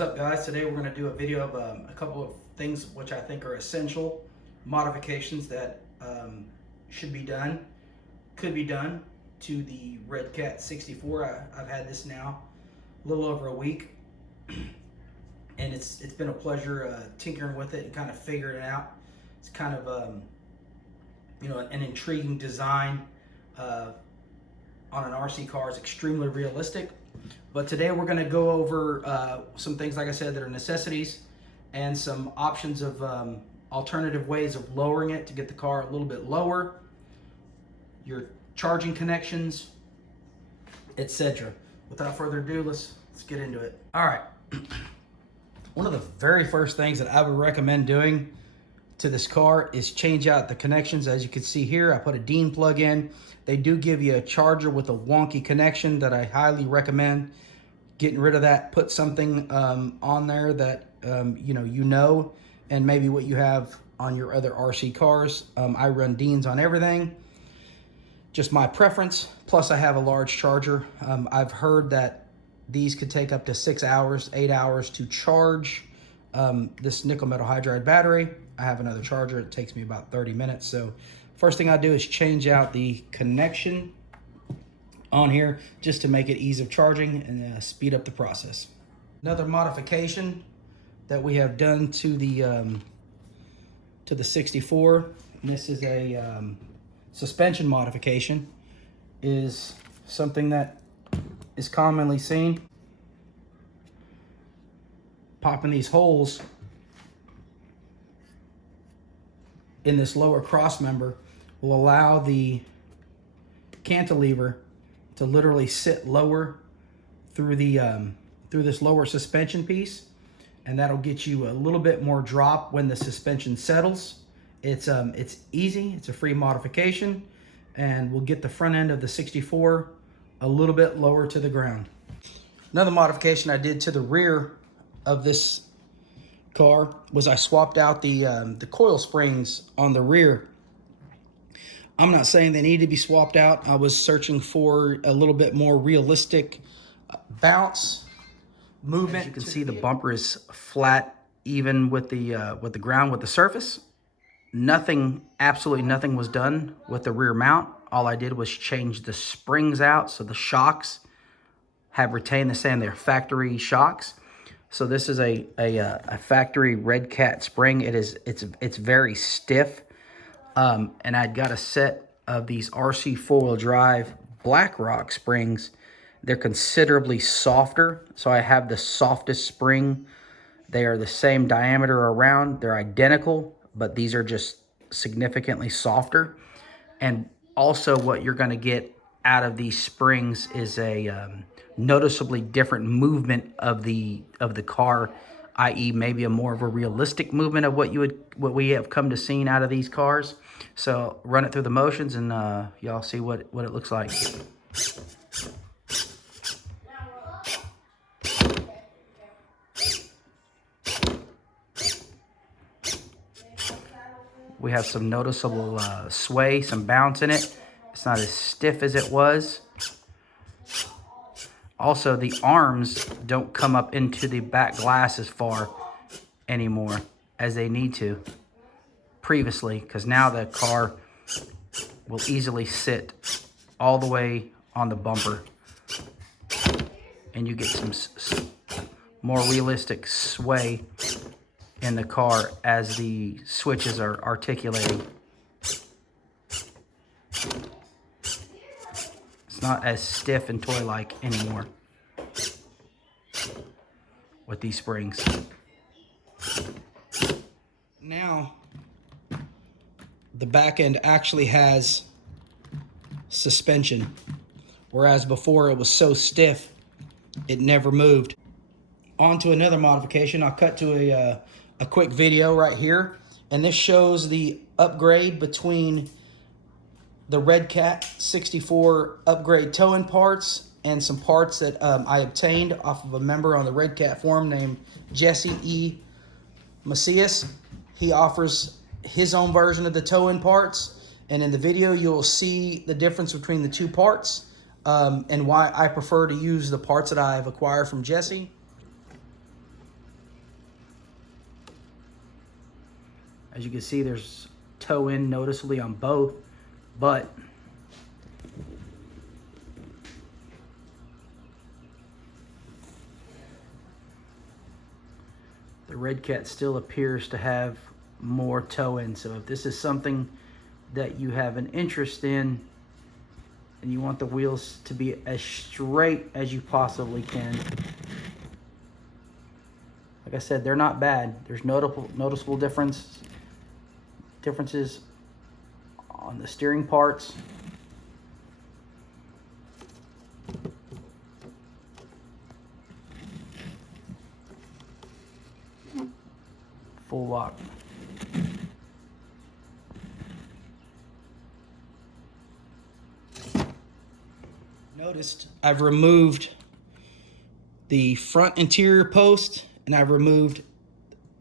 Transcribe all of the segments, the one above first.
What's up, guys? Today we're going to do a video of a couple of things which I think are essential modifications that should be done, could be done to the RedCat 64. I've had this now a little over a week, and it's been a pleasure tinkering with it and kind of figuring it out. It's kind of an intriguing design on an RC car. It's extremely realistic. But today we're going to go over some things, like I said, that are necessities and some options of alternative ways of lowering it to get the car a little bit lower, your charging connections, etc. Without further ado, let's get into it. All right. One of the very first things that I would recommend doing to this car is change out the connections. As you can see here, I put a Dean plug in. They do give you a charger with a wonky connection that I highly recommend getting rid of that. Put something on there that and maybe what you have on your other RC cars. I run Deans on everything, just my preference. Plus I have a large charger. I've heard that these could take up to 6 hours, 8 hours to charge this nickel metal hydride battery. I have another charger. It takes me about 30 minutes. So first thing I do is change out the connection on here just to make it ease of charging and speed up the process. Another modification that we have done to the 64, and this is a suspension modification, is something that is commonly seen. Popping these holes in this lower cross member will allow the cantilever to literally sit lower through the through this lower suspension piece, and that'll get you a little bit more drop when the suspension settles. It's easy, it's a free modification, and will get the front end of the 64 a little bit lower to the ground. Another modification I did to the rear of this car was I swapped out the coil springs on the rear. I'm not saying they need to be swapped out. I was searching for a little bit more realistic bounce movement. As you can see, the bumper is flat, even with the ground, with the surface. Absolutely nothing was done with the rear mount. All I did was change the springs out, so the shocks have retained the same. They're factory shocks. So this is a factory RedCat spring. It's very stiff, and I'd got a set of these RC four-wheel drive BlackRock springs. They're considerably softer, so I have the softest spring. They are the same diameter around. They're identical, but these are just significantly softer. And also, what you're going to get out of these springs is a noticeably different movement of the car, i.e. maybe more of a realistic movement of what we have come to see out of these cars. So run it through the motions and y'all see what it looks like. We have some noticeable sway, some bounce in it. It's not as stiff as it was. Also, the arms don't come up into the back glass as far anymore as they need to previously, because now the car will easily sit all the way on the bumper, and you get some more realistic sway in the car as the switches are articulating. It's not as stiff and toy-like anymore with these springs. Now, the back end actually has suspension, whereas before it was so stiff, it never moved. On to another modification. I'll cut to a quick video right here, and this shows the upgrade between the RedCat 64 upgrade towing parts and some parts that I obtained off of a member on the RedCat forum named Jesse E. Macias. He offers his own version of the towing parts, and in the video you'll see the difference between the two parts and why I prefer to use the parts that I've acquired from Jesse. As you can see, there's toe in noticeably on both, but the RedCat still appears to have more toe in. So if this is something that you have an interest in and you want the wheels to be as straight as you possibly can, like I said, they're not bad. There's noticeable differences on the steering parts. Full lock. Noticed I've removed the front interior post and I've removed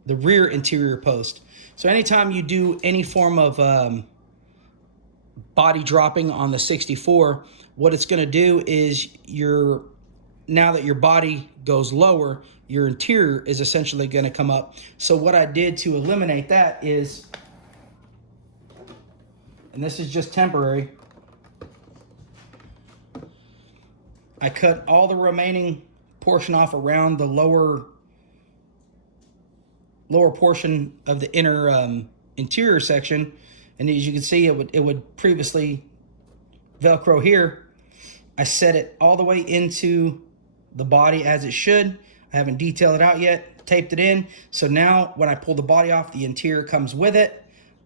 the rear interior post. So anytime you do any form of body dropping on the 64, what it's going to do is now that your body goes lower, your interior is essentially going to come up. So what I did to eliminate that is, and this is just temporary, I cut all the remaining portion off around the lower portion of the inner interior section. And as you can see, it would previously Velcro here. I set it all the way into the body as it should. I haven't detailed it out yet, taped it in. So now when I pull the body off, the interior comes with it.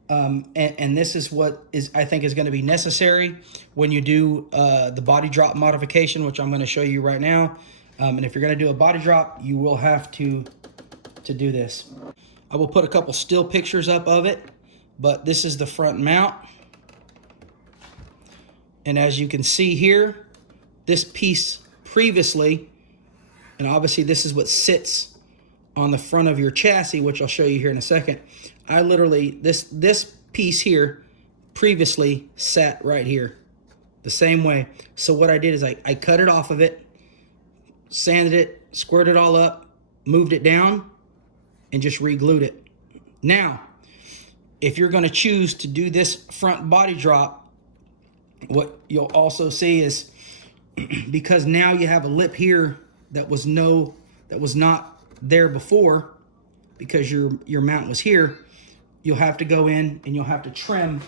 And this is what I think is going to be necessary when you do the body drop modification, which I'm going to show you right now. And if you're going to do a body drop, you will have to do this. I will put a couple still pictures up of it, but this is the front mount. And as you can see here, this piece previously, and obviously this is what sits on the front of your chassis, which I'll show you here in a second. I literally, this piece here previously sat right here the same way. So what I did is I cut it off of it, sanded it, squirted it all up, moved it down, and just re-glued it. Now, if you're going to choose to do this front body drop, what you'll also see is, because now you have a lip here that was not there before, because your mount was here, you'll have to go in and you'll have to trim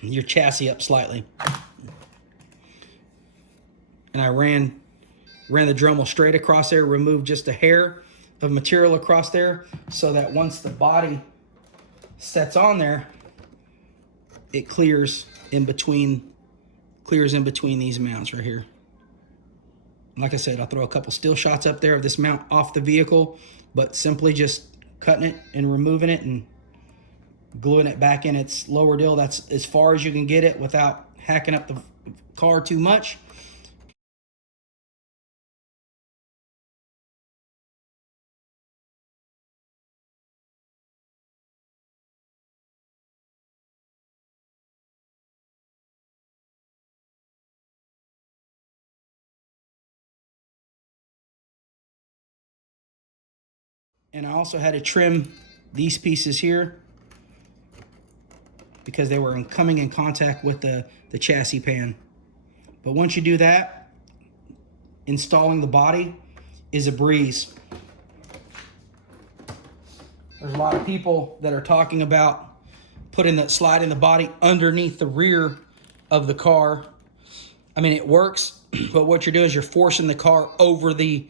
your chassis up slightly. And I ran the Dremel straight across there, removed just a hair of material across there, so that once the body sets on there, it clears in between these mounts right here. Like I said, I'll throw a couple still shots up there of this mount off the vehicle, but simply just cutting it and removing it and gluing it back in its lower deal. That's as far as you can get it without hacking up the car too much. And I also had to trim these pieces here because they were coming in contact with the chassis pan. But once you do that, installing the body is a breeze. There's a lot of people that are talking about sliding the body underneath the rear of the car. I mean, it works, but what you're doing is you're forcing the car over the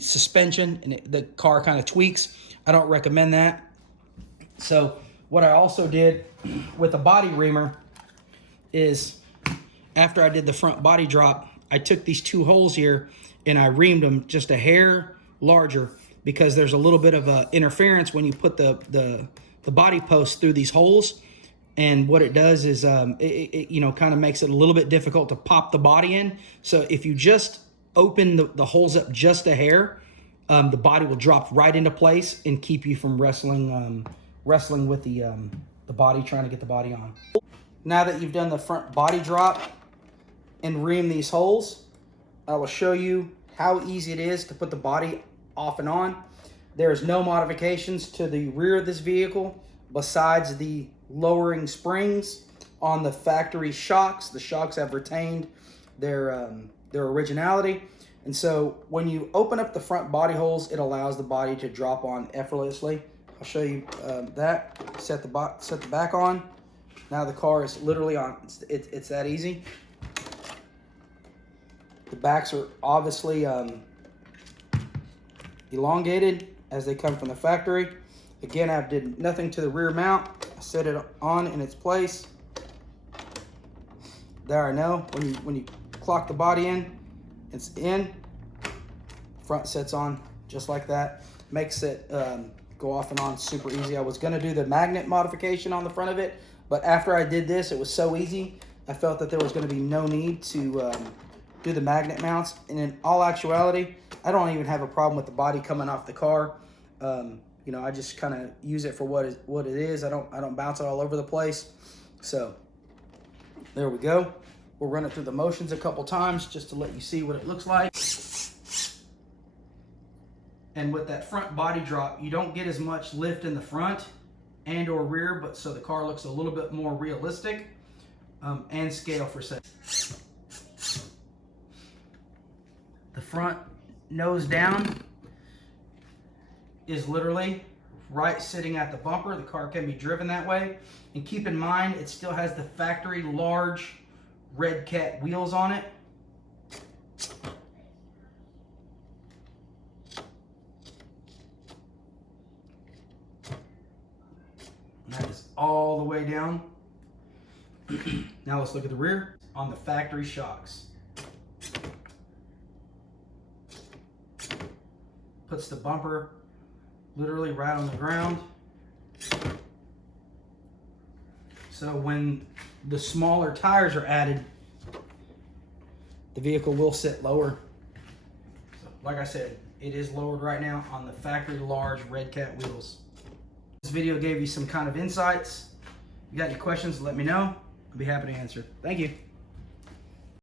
suspension, and the car kind of tweaks. I don't recommend that. So what I also did with the body reamer is, after I did the front body drop, I took these two holes here and I reamed them just a hair larger, because there's a little bit of interference when you put the body post through these holes. And what it does is it kind of makes it a little bit difficult to pop the body in. So if you just open the holes up just a hair, the body will drop right into place and keep you from wrestling with the body, trying to get the body on. Now that you've done the front body drop and ream these holes, I will show you how easy it is to put the body off and on. There is no modifications to the rear of this vehicle besides the lowering springs on the factory shocks. The shocks have retained their originality. And so when you open up the front body holes, it allows the body to drop on effortlessly. I'll show you that. Set the back on. Now the car is literally on. It's that easy. The backs are obviously elongated as they come from the factory. Again, I did nothing to the rear mount. I set it on in its place. There, I know when you clock the body in, it's in. Front sets on just like that. Makes it go off and on super easy. I was gonna do the magnet modification on the front of it, but after I did this, it was so easy, I felt that there was gonna be no need to do the magnet mounts. And in all actuality, I don't even have a problem with the body coming off the car. You know, I just kind of use it for what it is. I don't bounce it all over the place. So there we go. We'll run it through the motions a couple times just to let you see what it looks like. And with that front body drop, you don't get as much lift in the front and or rear, but so the car looks a little bit more realistic and scale for set. The front nose down is literally right sitting at the bumper. The car can be driven that way. And keep in mind, it still has the factory large RedCat wheels on it. And that is all the way down. Now let's look at the rear on the factory shocks. Puts the bumper literally right on the ground. So when the smaller tires are added, the vehicle will sit lower. So like I said, it is lowered right now on the factory large RedCat wheels. This video gave you some kind of insights. If you got any questions, let me know. I'll be happy to answer. Thank you.